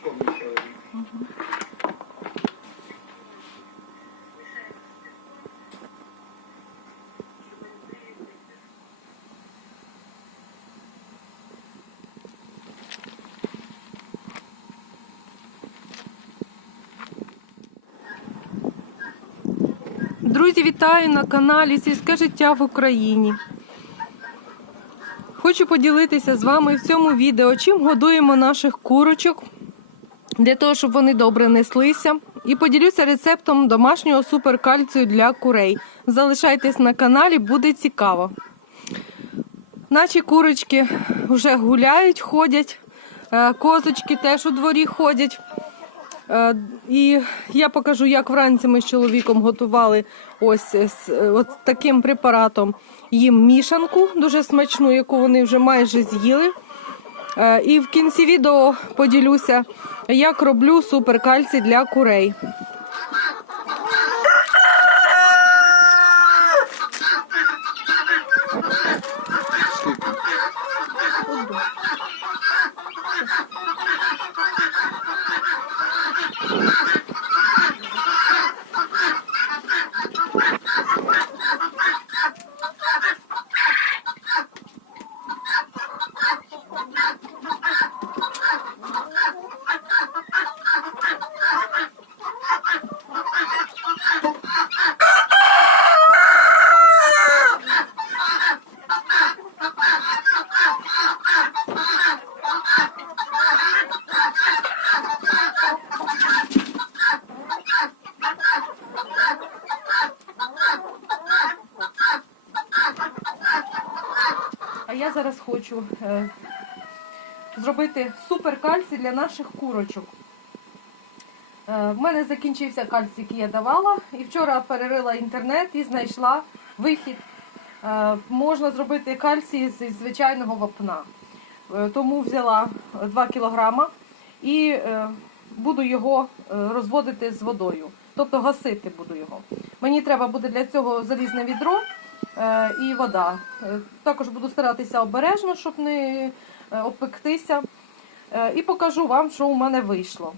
ще один. Друзі, вітаю на каналі Сільське життя в Україні. Хочу поділитися з вами в цьому відео, чим годуємо наших курочок для того, щоб вони добре неслися. І поділюся рецептом домашнього суперкальцію для курей. Залишайтесь на каналі, буде цікаво. Наші курочки вже гуляють, ходять, е, козочки теж у дворі ходять. Е, І я покажу, як вранці ми з чоловіком готували ось з е, таким препаратом їм мішанку, дуже смачну, яку вони вже майже з'їли. Е, І в кінці відео поділюся, як роблю суперкальцій для курей. Зараз хочу е, зробити суперкальцій для наших курочок. Е, в мене закінчився кальцій, який я давала, і вчора перерила інтернет і знайшла вихід. Е, можна зробити кальцій з звичайного вапна. Тому взяла 2 кілограма і буду його розводити з водою. Тобто гасити буду його. Мені треба буде для цього залізне відро і вода. Е, Також буду старатися обережно, щоб не опектися. Е, І покажу вам, що у мене вийшло.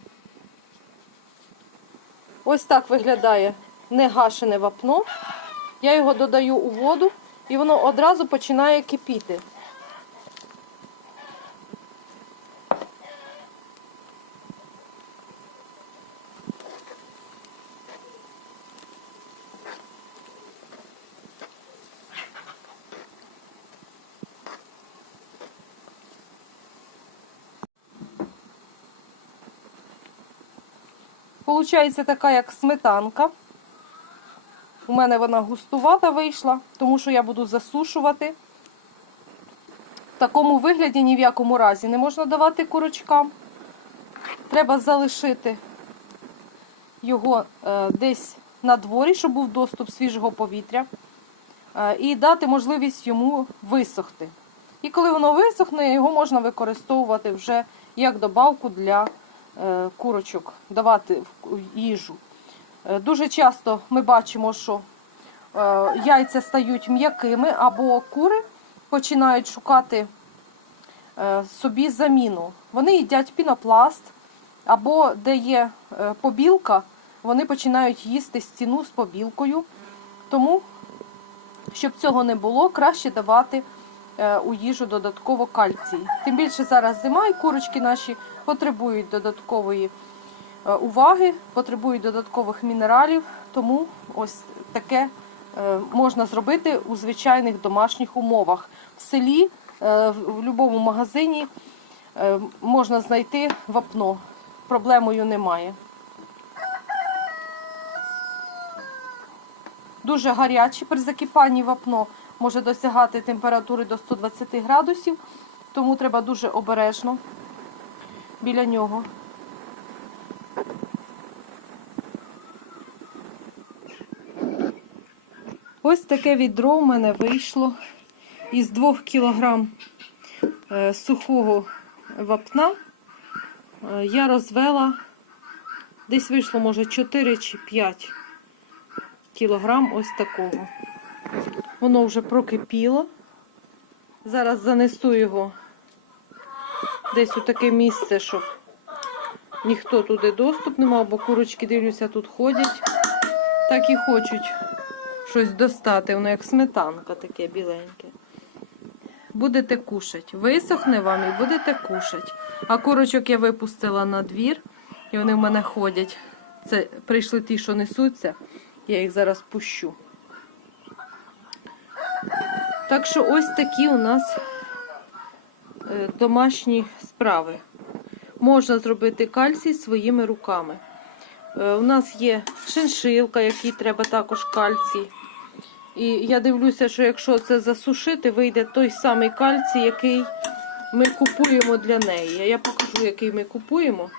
Ось так виглядає негашене вапно. Я його додаю у воду і воно одразу починає кипіти. Получається така, як сметанка. У мене вона густувата вийшла, тому що я буду засушувати. В такому вигляді ні в якому разі не можна давати курочкам. Треба залишити його е, десь на дворі, щоб був доступ свіжого повітря. Е, і дати можливість йому висохти. І коли воно висохне, його можна використовувати вже як добавку для курочок, давати в їжу. Е, Дуже часто ми бачимо, що е, яйця стають м'якими, або кури починають шукати е, собі заміну. Вони їдять пінопласт, або де є е, побілка, вони починають їсти стіну з побілкою. Тому, щоб цього не було, краще давати е, у їжу додатково кальцій. Тим більше зараз зима і курочки наші потребують додаткової е, уваги, потребують додаткових мінералів, тому ось таке е, можна зробити у звичайних домашніх умовах. В селі, е, в будь-якому магазині е, можна знайти вапно. Проблемою немає. Дуже гаряче при закипанні вапно може досягати температури до 120 градусів, тому треба дуже обережно біля нього. Ось таке відро у мене вийшло із 2 кг е, сухого вапна. Е, Я розвела, десь вийшло, може, 4 чи 5 кілограм ось такого. Воно вже прокипіло. Зараз занесу його десь у таке місце, щоб ніхто туди доступ не мав, бо курочки, дивлюся, тут ходять. Так і хочуть щось достати. Воно як сметанка таке біленьке. Будете кушати. Висохне вам і будете кушати. А курочок я випустила на двір, і вони в мене ходять. Це прийшли ті, що несуться. Я їх зараз пущу. Так що ось такі у нас е, домашні справи. Можна зробити кальцій своїми руками. Е, У нас є шиншилка, якій треба також кальцій. І я дивлюся, що якщо це засушити, вийде той самий кальцій, який ми купуємо для неї. Я покажу, який ми купуємо.